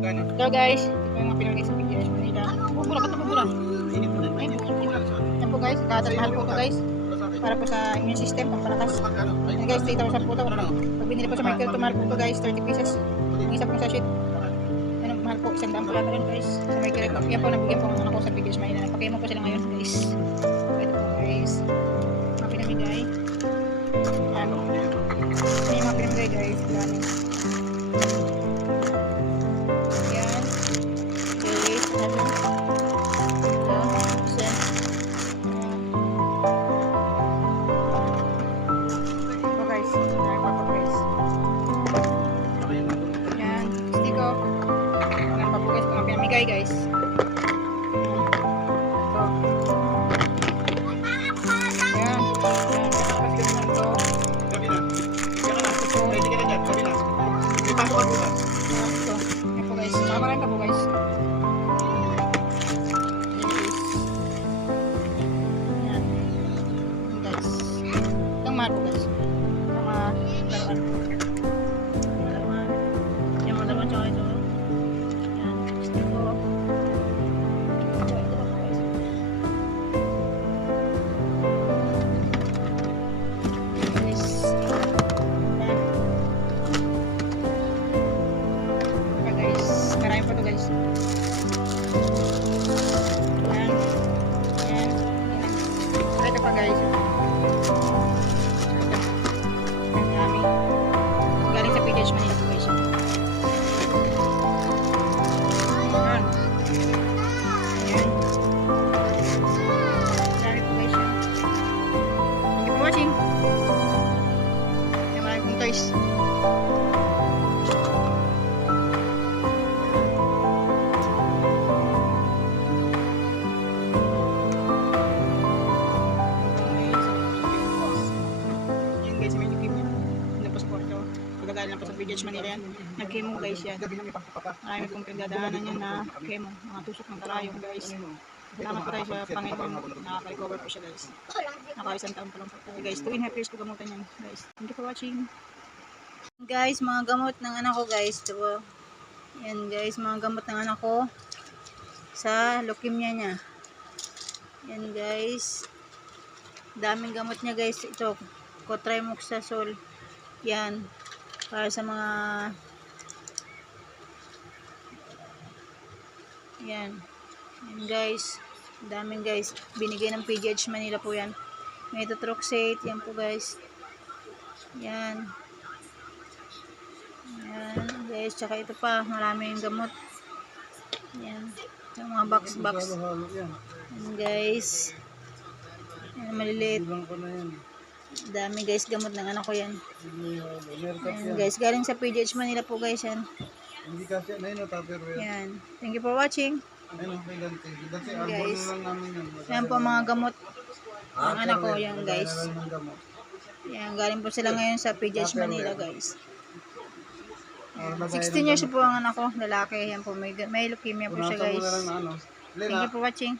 So guys, ito yung mga pinagay sa PGS Manila. Bubura, ba't bubura? Yan po guys, gatas mahal po ito guys. Para po sa immune system, pampalakas. Yan guys, 3,000 po ito. Pag binili po sa Michael, ito mahal po ito guys, 30 pieces. Yung isa pong sachet. Yan mahal po, 100 po yata rin guys. Sa Michael, yan po, nabigyan po ng ako sa PGS Manila. Nagpakemo po sila ngayon guys. Ito po guys, mga pinamigay. Yan. Yan yung mga pinamigay guys. Yan. Yan. Guys, ano? Ito, sen. Ito guys, nakipapa guys. Yan, stiko. Yan pa po guys, mga pinamigay guys. Ito. Yan. Yan, tapos yun naman ito. Ito. Yan po guys, makamaran ka po guys. Yan. Yan guys. Itong mahal po guys. Itong mga laruan. Laruan. Yan mga laruan tsaka ito. Yan. Stiko. Ito po guys. Guys. Yan. Ito guys. Marami pa to guys. Yan. Yan. Yan. Ito pa guys. Ito. Yan marami. Galing sa PGH Manila po guys. Yan. Yan. Marami po guys yan. Thank you for watching. Yan marami pong toys. Yan guys, may nag-game yan. Napasporto. Pagkagaling lang po sa PGH Manila yan. Nag-chemo guys yan. Marami pong pinagdadaanan yan na chemo. Mga tusok ng karayong guys. Salamat po tayo sa Panginoon. Nakaka-recover po siya guys. Naka-isang taon pa lang po tayo guys. 2.5 years po gamutan yan guys. Thank you for watching. Guys, mga gamot ng anak ko guys. Ito. Yan guys, mga gamot ng anak ko sa leukemia niya. Yan guys. Daming gamot niya guys. Ito, Cotrimoxazole. Yan. Para sa mga yan. Yan guys. Daming guys. Binigay ng PGH Manila po yan. Methotrexate. Yan po guys. Yan. Yan guys. Tsaka ito pa. Maraming gamot. Yan. Yung mga box. Yan guys. Yan, maliliit. Dami guys, gamot ng anak ko yan. Yan guys, galing sa PGH Manila po guys yan. Yan. Thank you for watching. Guys. Yan po mga gamot ng anak ko yan guys. Yan, galing po sila ngayon sa PGH Manila guys. Yan. 16 years po ang anak ko, lalaki. Yan po, may leukemia po siya guys. Thank you for watching.